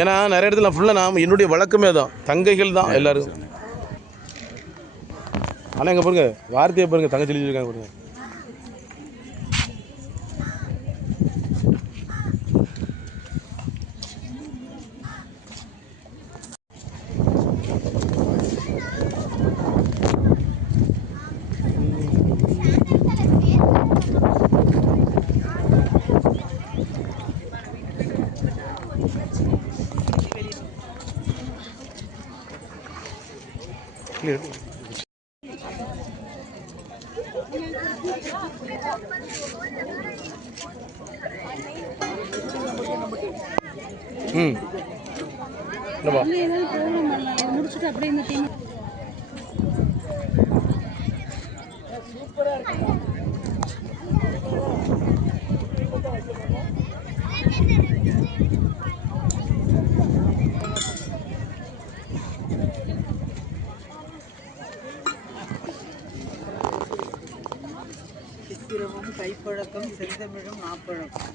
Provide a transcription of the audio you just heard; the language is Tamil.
ஏன்னா நிறைய இடத்துல ஃபுல்லாக நான் என்னுடைய வழக்கமே தான் தங்கைகள் தான் எல்லாரும். ஆனால் இங்கே பாருங்க. வார்த்தையை பாருங்க. தங்கச்சி எழுதி இருக்காங்க ம். என்னப்பா முடிச்சுட்டு அப்படியே இந்த டீம் கைப்பழக்கம் செந்தமிழும் மாப்பழக்கம்